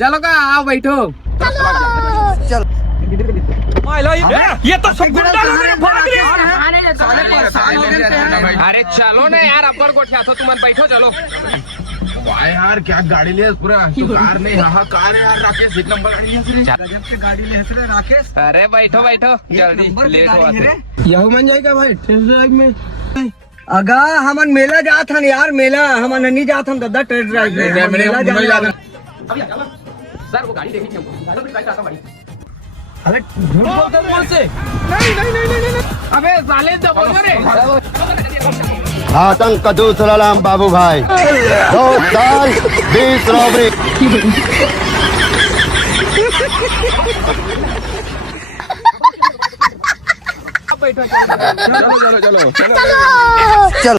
चलो का आओ बैठो। चल ये तो सब गुंडा लोग रे, भाग रहे हैं। अरे चलो ना यार, अपर कोठे आतो तुम बैठो चलो। भाई यार क्या गाड़ी ले पूरा तो कार नहीं, हाँ कार है यार। राकेश एक नंबर गाड़ी है गजब के गाड़ी ले हंस रहे राकेश। अरे बैठो बैठो जल्दी, लेट हुआ था। यहू मन जाएगा भाई टेस्ट ड्राइव में। अगा हमन मेला जात हन यार, मेला हमन नहीं जात हम दादा टेस्ट ड्राइव में। मेला जाना सर वो गाड़ी देखी थी हमको, अरे झूठ बोलते बोल से। अबे साले तो बोलो रे। आतंक का दूसरा नाम बाबू भाई, 2 साल 20 रॉबरी। बैठो चलो चलो चलो चल